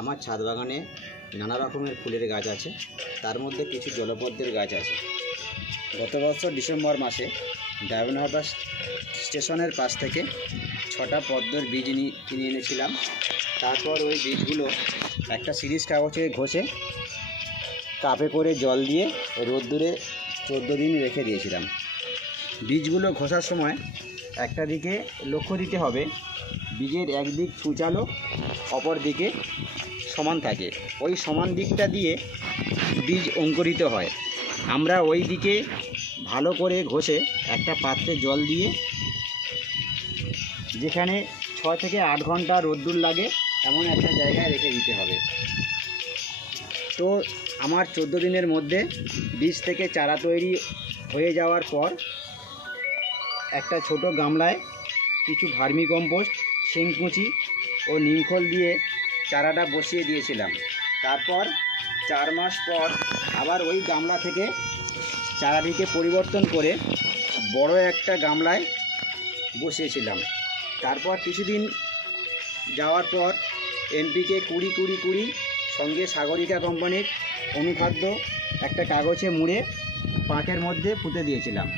আমার ছাদ বাগানে নানা রকমের ফুলের গাছ আছে। তার মধ্যে কিছু জলপদ্মের গাছ আছে। গত বছর ডিসেম্বর মাসে ডায়মন্ড হারবার স্টেশনের পাশ থেকে ছটা পদ্মর বীজ কিনে এনেছিলাম। তারপর ওই বীজগুলো একটা সিরিজ কাগজে ঘষে কাপে করে জল দিয়ে রোদ্দুরে চোদ্দ দিন রেখে দিয়েছিলাম। বীজগুলো ঘষার সময় একটা দিকে লক্ষ্য দিতে হবে। বীজের একদিক সূচালো, অপর দিকে সমান থাকে। ওই সমান দিকটা দিয়ে বীজ অঙ্কুরিত হয়। আমরা ওই দিকে ভালো করে ঘষে একটা পাত্রে জল দিয়ে, যেখানে ছ থেকে আট ঘণ্টা রোদ্দুর লাগে, এমন একটা জায়গায় রেখে দিতে হবে। তো আমার চোদ্দ দিনের মধ্যে বীজ থেকে চারা তৈরি হয়ে যাওয়ার পর একটা ছোট গামলায় কিছু ভার্মি কম্পোস্ট, শিংকুচি ও নিমখোল দিয়ে চারাটা বসিয়ে দিয়েছিলাম। তারপর চার মাস পর আবার ওই গামলা থেকে চারাটিকে পরিবর্তন করে বড় একটা গামলায় বসিয়েছিলাম। তারপর কিছুদিন যাওয়ার পর এমপিকে কুড়ি কুড়ি কুড়ি সঙ্গে সাগরিকা কোম্পানির অনুখাদ্য একটা কাগজে মুড়ে পাঁকের মধ্যে পুঁতে দিয়েছিলাম।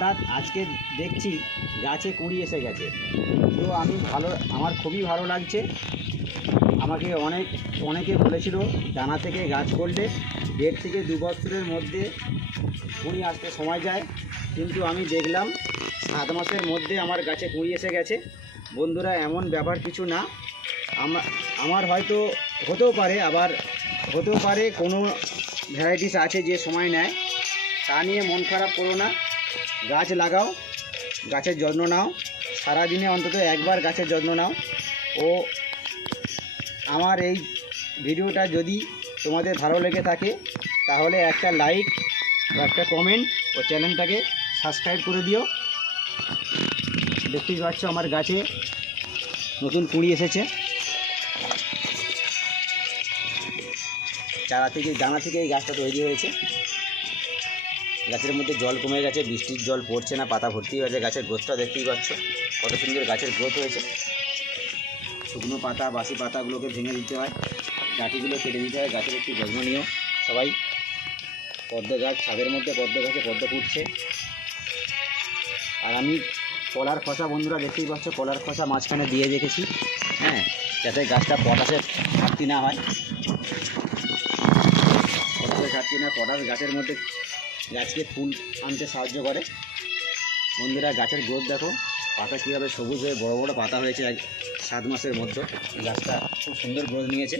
হঠাৎ আজকে দেখছি গাছে কুড়ি এসে গেছে। তো আমি ভালো, আমার খুবই ভালো লাগছে। আমাকে অনেক, অনেকে বলেছিল দানা থেকে গাছ করলে দেড় থেকে দু বছরের মধ্যে কুড়ি আসতে সময় যায়। কিন্তু আমি দেখলাম সাত মাসের মধ্যে আমার গাছে কুড়ি এসে গেছে। বন্ধুরা, এমন ব্যাপার কিছু না। আমার হয়তো হতেও পারে, আবার হতেও পারে, কোনো ভ্যারাইটিস আছে যে সময় নেয়। তা নিয়ে মন খারাপ করো না। গাছ লাগাও, গাছের যত্ন নাও। সারাদিনে অন্তত একবার গাছের যত্ন নাও। ও, আমার এই ভিডিওটা যদি তোমাদের ভালো লেগে থাকে, তাহলে একটা লাইক একটা কমেন্ট ও চ্যানেলটাকে সাবস্ক্রাইব করে দিও। দেখতেই পাচ্ছ আমার গাছে নতুন কুঁড়ি এসেছে। চারা থেকে, দানা থেকে এই গাছটা তৈরি হয়েছে। গাছের মধ্যে জল কমে গেছে, বৃষ্টির জল পড়ছে না, পাতা ভর্তি হয়ে গেছে, গাছের গ্রোথটা দেখতেই পাচ্ছ। কত সুন্দর গাছের গ্রোথ হয়েছে। শুকনো পাতা, বাসি পাতাগুলোকে ভেঙে দিতে হয় ডাঁটিগুলো কেটে দিতে হয়, গাছের একটু যত্ন নিও সবাই। পদ্ম গাছ, ছাদের মধ্যে পদ্ম গাছে পদ্ম ফুটছে। আর আমি কলার খসা, বন্ধুরা দেখতেই পাচ্ছ, কলার খসা মাঝখানে দিয়ে রেখেছি হ্যাঁ যাতে গাছটা পটাশের ঘাটতি না হয়। পটাশের ঘাটতি না, পটাশ গাছের মধ্যে গাছকে ফুল আনতে সাহায্য করে। বন্ধুরা গাছের গ্রোথ দেখো, পাতা কীভাবে সবুজ হয়ে বড় বড় পাতা হয়েছে এক সাত মাসের মধ্যে। গাছটা খুব সুন্দর গ্রোথ নিয়েছে।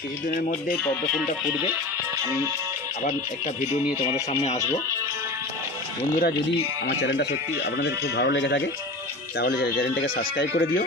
কিছুদিনের মধ্যেই পদ্ম ফুলটা ফুটবে। আমি আবার একটা ভিডিও নিয়ে তোমাদের সামনে আসব। বন্ধুরা, যদি আমার চ্যানেলটা সত্যি আপনাদের খুব ভালো লেগে থাকে, তাহলে চ্যানেলটাকে সাবস্ক্রাইব করে দিও।